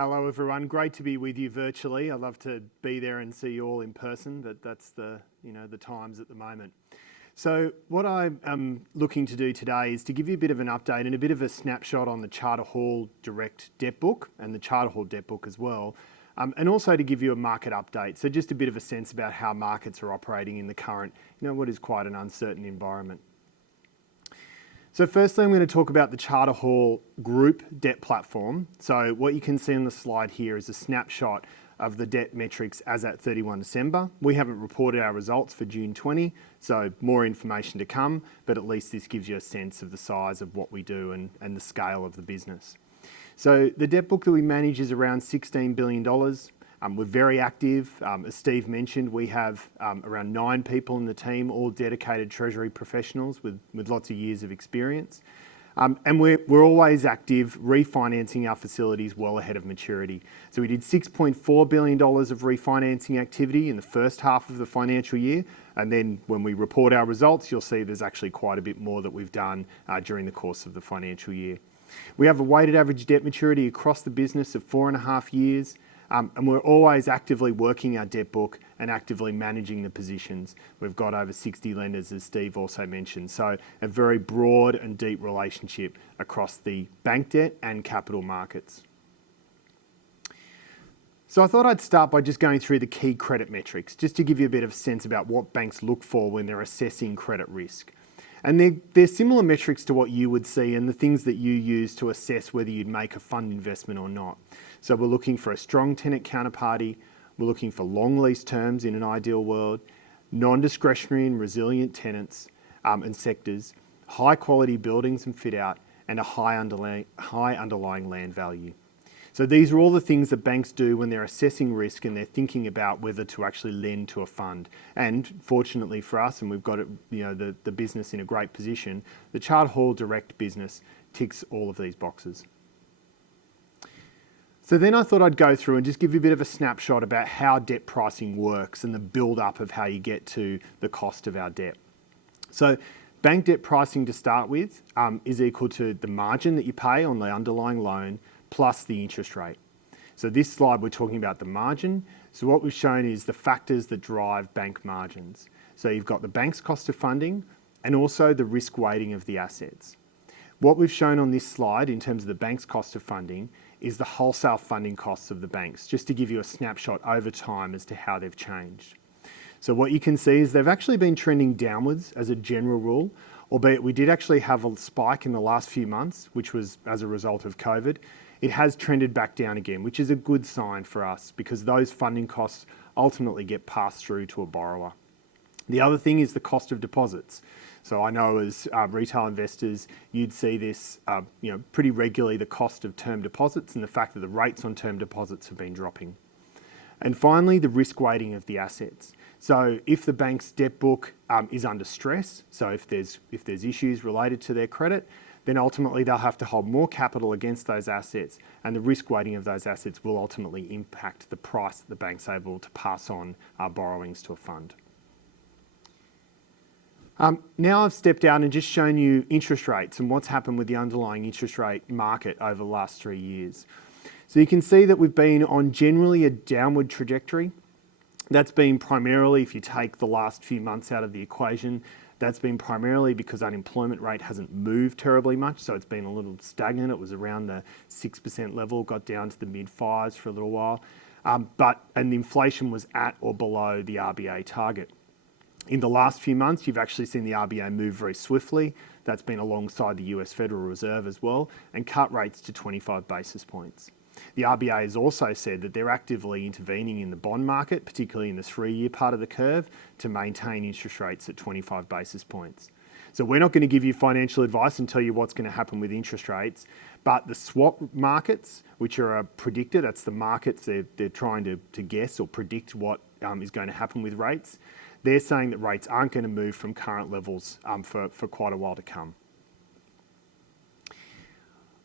Hello everyone, great to be with you virtually. I'd love to be there and see you all in person, but that's the times at the moment. So what I'm looking to do today is to give you a bit of an update and a bit of a snapshot on the Charter Hall Direct Debt Book and the Charter Hall Debt Book as well, and also to give you a market update. So just a bit of a sense about how markets are operating in the current, what is quite an uncertain environment. So firstly, I'm going to talk about the Charter Hall Group debt platform. So what you can see on the slide here is a snapshot of the debt metrics as at 31 December. We haven't reported our results for June 20, so more information to come, but at least this gives you a sense of the size of what we do and the scale of the business. So the debt book that we manage is around $16 billion. We're very active. As Steve mentioned, we have around 9 people in the team, all dedicated Treasury professionals with lots of years of experience. And we're always active refinancing our facilities well ahead of maturity. So we did $6.4 billion of refinancing activity in the first half of the financial year. And then when we report our results, you'll see there's actually quite a bit more that we've done during the course of the financial year. We have a weighted average debt maturity across the business of 4.5 years. And we're always actively working our debt book and actively managing the positions. We've got over 60 lenders, as Steve also mentioned. So a very broad and deep relationship across the bank debt and capital markets. So I thought I'd start by just going through the key credit metrics, just to give you a bit of a sense about what banks look for when they're assessing credit risk. And they're similar metrics to what you would see and the things that you use to assess whether you'd make a fund investment or not. So we're looking for a strong tenant counterparty, we're looking for long lease terms in an ideal world, non-discretionary and resilient tenants and sectors, high quality buildings and fit out, and a high underlying land value. So these are all the things that banks do when they're assessing risk and they're thinking about whether to actually lend to a fund. And fortunately for us, and we've got it, the business in a great position, the Charter Hall Direct business ticks all of these boxes. So then I thought I'd go through and just give you a bit of a snapshot about how debt pricing works and the build up of how you get to the cost of our debt. So bank debt pricing to start with is equal to the margin that you pay on the underlying loan plus the interest rate. So this slide we're talking about the margin. So what we've shown is the factors that drive bank margins. So you've got the bank's cost of funding and also the risk weighting of the assets. What we've shown on this slide in terms of the bank's cost of funding is the wholesale funding costs of the banks, just to give you a snapshot over time as to how they've changed. So what you can see is they've actually been trending downwards as a general rule, albeit we did actually have a spike in the last few months, which was as a result of COVID. It has trended back down again, which is a good sign for us because those funding costs ultimately get passed through to a borrower. The other thing is the cost of deposits. So I know as retail investors, you'd see this pretty regularly, the cost of term deposits and the fact that the rates on term deposits have been dropping. And finally, the risk weighting of the assets. So if the bank's debt book is under stress, so if there's issues related to their credit, then ultimately they'll have to hold more capital against those assets, and the risk weighting of those assets will ultimately impact the price that the bank's able to pass on our borrowings to a fund. Now I've stepped out and just shown you interest rates and what's happened with the underlying interest rate market over the last 3 years. So you can see that we've been on generally a downward trajectory. That's been primarily, if you take the last few months out of the equation, that's been primarily because unemployment rate hasn't moved terribly much, so it's been a little stagnant. It was around the 6% level, got down to the mid-5s for a little while, and the inflation was at or below the RBA target. In the last few months, you've actually seen the RBA move very swiftly. That's been alongside the US Federal Reserve as well, and cut rates to 25 basis points. The RBA has also said that they're actively intervening in the bond market, particularly in the 3-year part of the curve, to maintain interest rates at 25 basis points. So we're not going to give you financial advice and tell you what's going to happen with interest rates, but the swap markets, which are a predictor, that's the markets they're trying to guess or predict what is going to happen with rates, they're saying that rates aren't going to move from current levels for quite a while to come.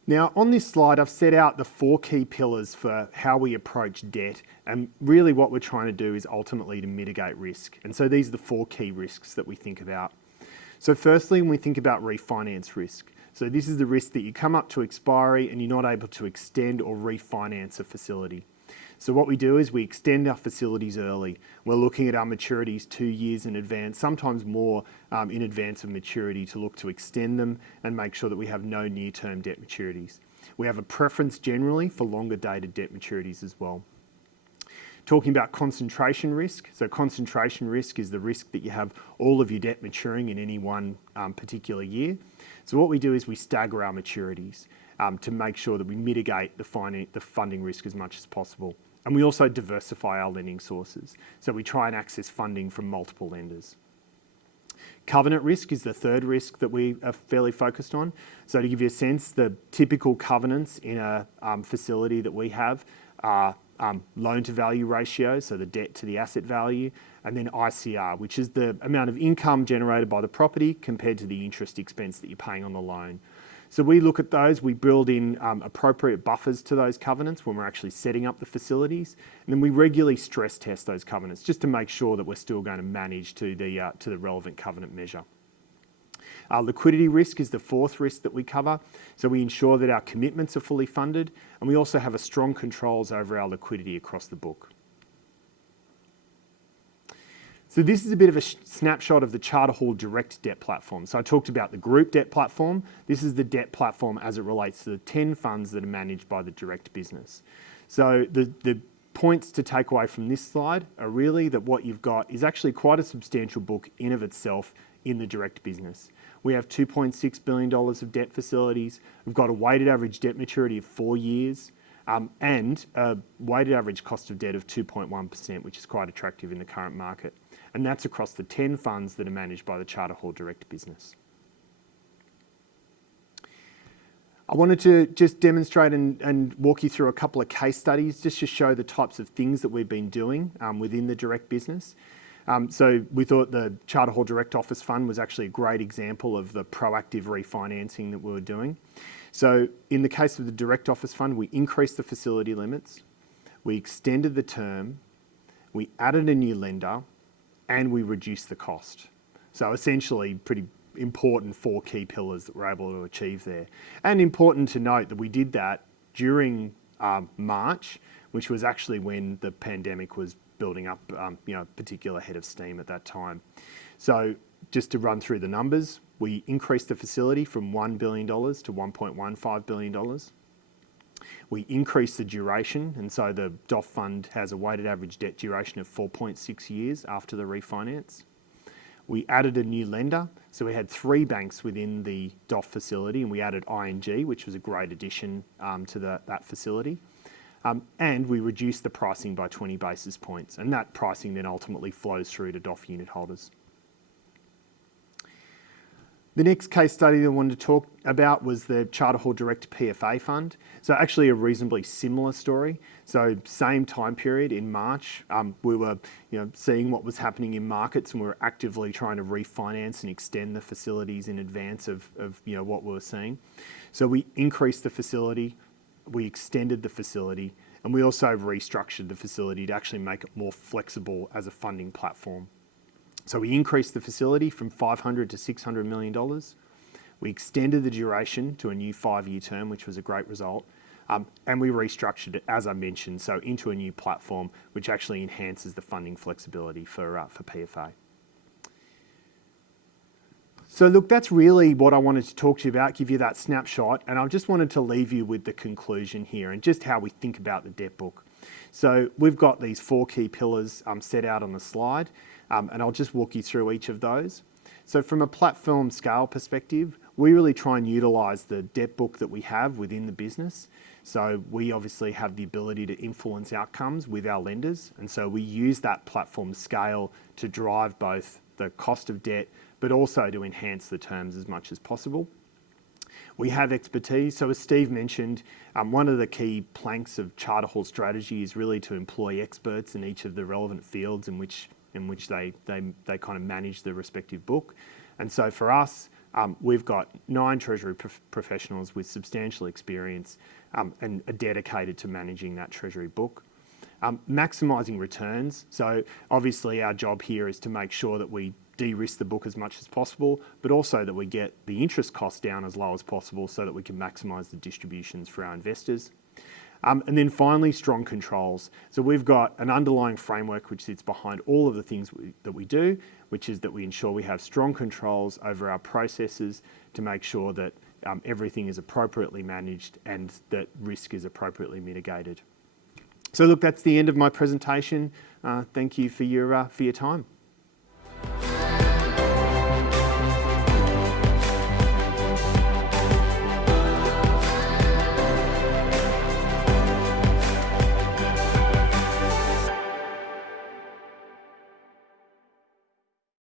Now, on this slide, I've set out the 4 key pillars for how we approach debt, and really what we're trying to do is ultimately to mitigate risk. And so these are the 4 key risks that we think about. So firstly, when we think about refinance risk, So this is the risk that you come up to expiry and you're not able to extend or refinance a facility. So what we do is we extend our facilities early. We're looking at our maturities 2 years in advance, sometimes more in advance of maturity, to look to extend them and make sure that we have no near-term debt maturities. We have a preference generally for longer dated debt maturities as well. Talking about concentration risk. So concentration risk is the risk that you have all of your debt maturing in any one particular year. So what we do is we stagger our maturities to make sure that we mitigate the funding risk as much as possible. And we also diversify our lending sources. So we try and access funding from multiple lenders. Covenant risk is the third risk that we are fairly focused on. So to give you a sense, the typical covenants in a facility that we have are loan to value ratio, so the debt to the asset value, and then ICR, which is the amount of income generated by the property compared to the interest expense that you're paying on the loan. So we look at those, we build in appropriate buffers to those covenants when we're actually setting up the facilities, and then we regularly stress test those covenants just to make sure that we're still going to manage to the relevant covenant measure. Liquidity risk is the fourth risk that we cover. So we ensure that our commitments are fully funded, and we also have strong controls over our liquidity across the book. So this is a bit of a snapshot of the Charter Hall Direct Debt Platform. So I talked about the group debt platform. This is the debt platform as it relates to the 10 funds that are managed by the direct business. So the points to take away from this slide are really that what you've got is actually quite a substantial book in of itself in the direct business. We have $2.6 billion of debt facilities. We've got a weighted average debt maturity of 4 years. And a weighted average cost of debt of 2.1%, which is quite attractive in the current market. And that's across the 10 funds that are managed by the Charter Hall Direct business. I wanted to just demonstrate and walk you through a couple of case studies just to show the types of things that we've been doing within the direct business. So we thought the Charter Hall Direct Office Fund was actually a great example of the proactive refinancing that we were doing. So in the case of the Direct Office Fund, we increased the facility limits, we extended the term, we added a new lender, and we reduced the cost. So essentially pretty important 4 key pillars that we're able to achieve there. And important to note that we did that during March, which was actually when the pandemic was building up, particular head of steam at that time. So just to run through the numbers, we increased the facility from $1 billion to $1.15 billion. We increased the duration, and so the DOF fund has a weighted average debt duration of 4.6 years after the refinance. We added a new lender, so we had 3 banks within the DOF facility, and we added ING, which was a great addition to that facility. And we reduced the pricing by 20 basis points, and that pricing then ultimately flows through to DOF unit holders. The next case study that I wanted to talk about was the Charter Hall Direct PFA Fund. So actually a reasonably similar story. So same time period in March, we were seeing what was happening in markets, and we were actively trying to refinance and extend the facilities in advance of what we were seeing. So we increased the facility, we extended the facility, and we also restructured the facility to actually make it more flexible as a funding platform. So we increased the facility from $500 to $600 million. We extended the duration to a new 5-year term, which was a great result. And we restructured it, as I mentioned, so into a new platform, which actually enhances the funding flexibility for PFA. So look, that's really what I wanted to talk to you about, give you that snapshot. And I just wanted to leave you with the conclusion here and just how we think about the debt book. So we've got these 4 key pillars set out on the slide. And I'll just walk you through each of those. So from a platform scale perspective, we really try and utilise the debt book that we have within the business. So we obviously have the ability to influence outcomes with our lenders. And so we use that platform scale to drive both the cost of debt, but also to enhance the terms as much as possible. We have expertise. So as Steve mentioned, one of the key planks of Charter Hall strategy is really to employ experts in each of the relevant fields in which they kind of manage the respective book. And so for us, we've got 9 Treasury professionals with substantial experience and are dedicated to managing that Treasury book. Maximising returns. So obviously our job here is to make sure that we de-risk the book as much as possible, but also that we get the interest costs down as low as possible so that we can maximise the distributions for our investors. And then finally, strong controls. So we've got an underlying framework which sits behind all of the things that we do, which is that we ensure we have strong controls over our processes to make sure that everything is appropriately managed and that risk is appropriately mitigated. So look, that's the end of my presentation. Thank you for your time.